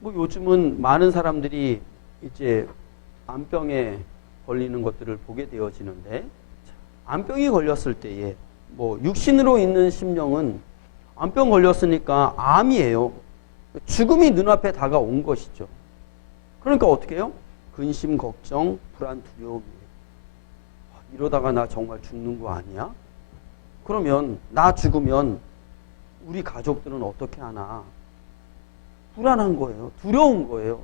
뭐 요즘은 많은 사람들이 이제 암병에 걸리는 것들을 보게 되어지는데 암병이 걸렸을 때에 뭐 육신으로 있는 심령은 암병 걸렸으니까 암이에요. 죽음이 눈앞에 다가온 것이죠. 그러니까 어떻게 해요? 근심, 걱정, 불안. 아, 이러다가 나 정말 죽는 거 아니야? 그러면 나 죽으면 우리 가족들은 어떻게 하나? 불안한 거예요. 두려운 거예요.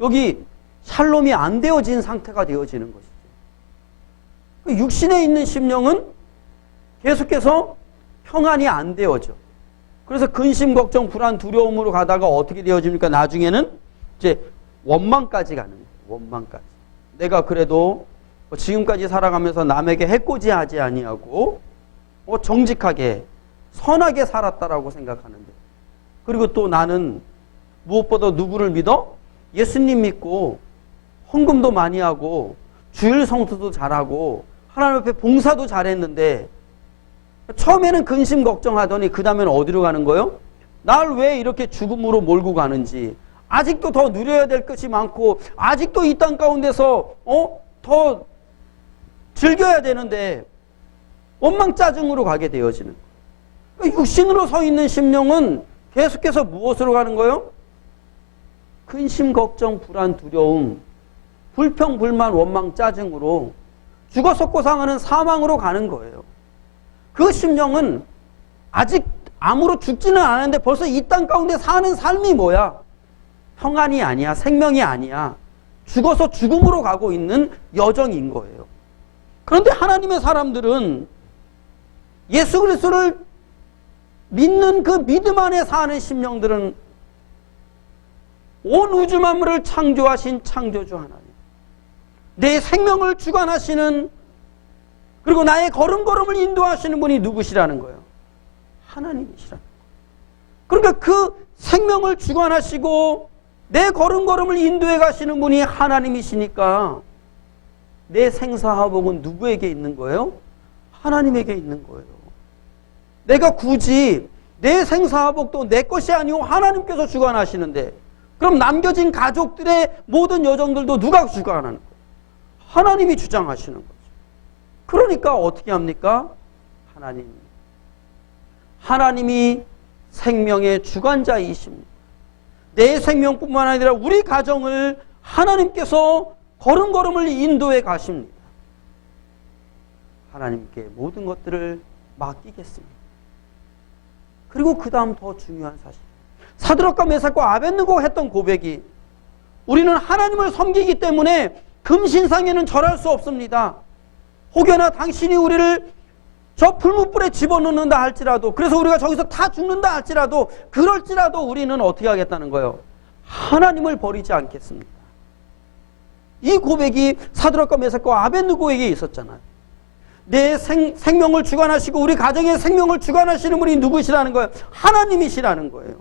여기 샬롬이 안 되어진 상태가 되어지는 것이죠. 그 육신에 있는 심령은 계속해서 평안이 안 되어져. 그래서 근심, 걱정, 불안, 두려움으로 가다가 어떻게 되어집니까? 나중에는 이제 원망까지 가는 거예요. 원망까지. 내가 그래도 뭐 지금까지 살아가면서 남에게 해코지하지 아니하고 뭐 정직하게 선하게 살았다라고 생각하는데 그리고 또 나는 무엇보다 누구를 믿어? 예수님 믿고 헌금도 많이 하고 주일 성수도 잘하고 하나님 앞에 봉사도 잘했는데 처음에는 근심 걱정하더니 그 다음에는 어디로 가는 거예요? 날 왜 이렇게 죽음으로 몰고 가는지 아직도 더 누려야 될 것이 많고 아직도 이 땅 가운데서 어? 더 즐겨야 되는데 원망 짜증으로 가게 되어지는 육신으로 서 있는 심령은 계속해서 무엇으로 가는 거예요? 근심, 걱정, 불안, 두려움, 불평, 불만, 원망, 짜증으로 죽어 썩고 상하는 사망으로 가는 거예요. 그 심령은 아직 암으로 죽지는 않았는데 벌써 이 땅 가운데 사는 삶이 뭐야? 평안이 아니야. 생명이 아니야. 죽어서 죽음으로 가고 있는 여정인 거예요. 그런데 하나님의 사람들은 예수 그리스도를 믿는 그 믿음 안에 사는 심령들은 온 우주 만물을 창조하신 창조주 하나님. 내 생명을 주관하시는 그리고 나의 걸음걸음을 인도하시는 분이 누구시라는 거예요? 하나님이시라는 거예요. 그러니까 그 생명을 주관하시고 내 걸음걸음을 인도해 가시는 분이 하나님이시니까 내 생사화복은 누구에게 있는 거예요? 하나님에게 있는 거예요. 내가 굳이 내 생사화복도 내 것이 아니고 하나님께서 주관하시는데 그럼 남겨진 가족들의 모든 여정들도 누가 주관하는 거예요? 하나님이 주장하시는 거죠. 그러니까 어떻게 합니까? 하나님. 하나님이 생명의 주관자이십니다. 내 생명뿐만 아니라 우리 가정을 하나님께서 걸음걸음을 인도해 가십니다. 하나님께 모든 것들을 맡기겠습니다. 그리고 그 다음 더 중요한 사실. 사드락과 메삭과 아벤느고 했던 고백이 우리는 하나님을 섬기기 때문에 금신상에는 절할 수 없습니다. 혹여나 당신이 우리를 저 풀무불에 집어넣는다 할지라도 그래서 우리가 저기서 다 죽는다 할지라도 그럴지라도 우리는 어떻게 하겠다는 거예요? 하나님을 버리지 않겠습니다. 이 고백이 사드락과 메삭과 아벤느고에게 있었잖아요. 내 생, 생명을 주관하시고 우리 가정의 생명을 주관하시는 분이 누구시라는 거예요? 하나님이시라는 거예요.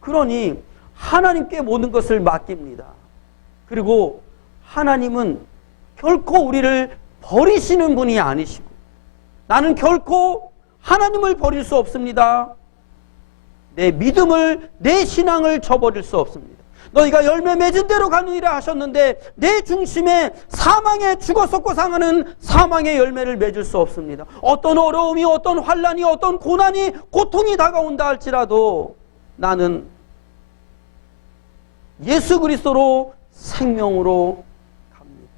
그러니 하나님께 모든 것을 맡깁니다. 그리고 하나님은 결코 우리를 버리시는 분이 아니시고 나는 결코 하나님을 버릴 수 없습니다. 내 믿음을 내 신앙을 저버릴 수 없습니다. 너희가 열매 맺은 대로 가느니라 하셨는데 내 중심에 사망에 죽어 썩고 상하는 사망의 열매를 맺을 수 없습니다. 어떤 어려움이 어떤 환란이 어떤 고난이 고통이 다가온다 할지라도 나는 예수 그리스도로 생명으로 갑니다.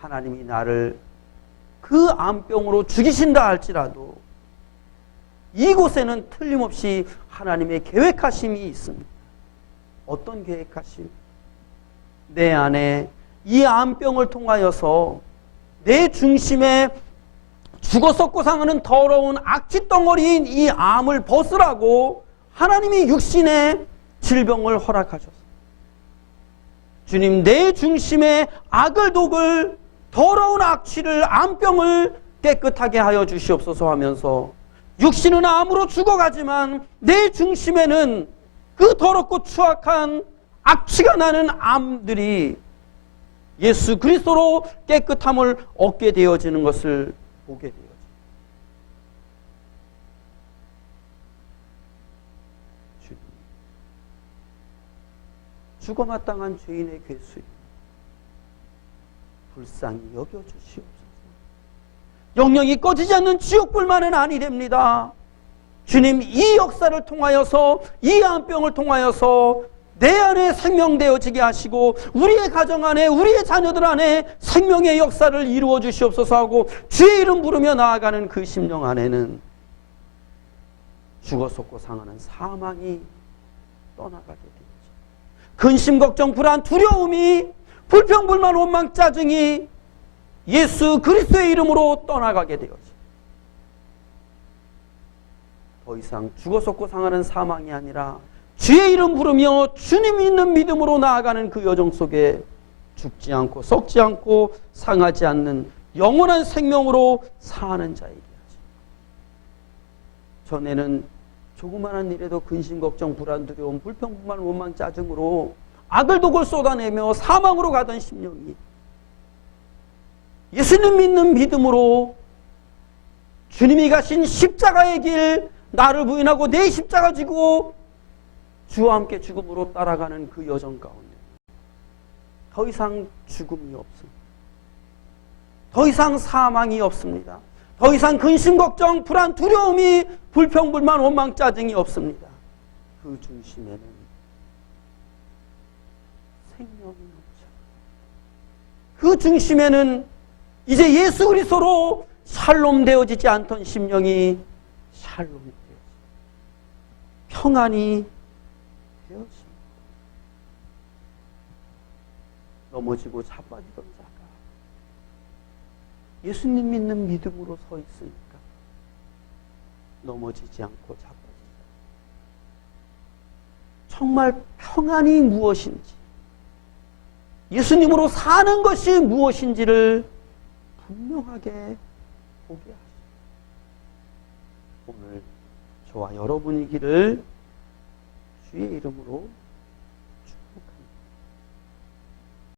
하나님이 나를 그 암병으로 죽이신다 할지라도 이곳에는 틀림없이 하나님의 계획하심이 있습니다. 어떤 계획하심? 내 안에 이 암병을 통하여서 내 중심에 죽어 썩고 상하는 더러운 악취 덩어리인 이 암을 벗으라고 하나님이 육신의 질병을 허락하셨습니다. 주님 내 중심에 악을 독을 더러운 악취를 암병을 깨끗하게 하여 주시옵소서 하면서 육신은 암으로 죽어가지만 내 중심에는 그 더럽고 추악한 악취가 나는 암들이 예수 그리스도로 깨끗함을 얻게 되어지는 것을 보게 되어집니다. 죽어 마땅한 죄인의 괴수입 불쌍히 여겨주시옵소서. 영영이 꺼지지 않는 지옥불만은 아니됩니다. 주님 이 역사를 통하여서 이 암병을 통하여서 내 안에 생명되어지게 하시고 우리의 가정 안에 우리의 자녀들 안에 생명의 역사를 이루어 주시옵소서 하고 주의 이름 부르며 나아가는 그 심령 안에는 죽어 썩고 상하는 사망이 떠나가게 되죠. 근심 걱정 불안 두려움이 불평 불만 원망 짜증이 예수 그리스도의 이름으로 떠나가게 되어져. 더 이상 죽어 썩고 상하는 사망이 아니라 주의 이름 부르며 주님 있는 믿음으로 나아가는 그 여정 속에 죽지 않고 썩지 않고 상하지 않는 영원한 생명으로 사는 자에게 하지. 전에는 조그마한 일에도 근심 걱정 불안 두려움 불평 불만 원망 짜증으로 아글도글 쏟아내며 사망으로 가던 심령이 예수님 믿는 믿음으로 주님이 가신 십자가의 길 나를 부인하고 내 십자가 지고 주와 함께 죽음으로 따라가는 그 여정 가운데 더 이상 죽음이 없습니다. 더 이상 사망이 없습니다. 더 이상 근심 걱정 불안 두려움이 불평 불만 원망 짜증이 없습니다. 그 중심에는 생명이 넘쳐. 그 중심에는 이제 예수 그리스도로 샬롬 되어지지 않던 심령이 샬롬. 평안이 되어집니다. 넘어지고 자빠지던 자가 예수님 믿는 믿음으로 서 있으니까 넘어지지 않고 자빠지지. 정말 평안이 무엇인지 예수님으로 사는 것이 무엇인지를 분명하게 보게 하시고 오늘 저와 여러분이기를 주의 이름으로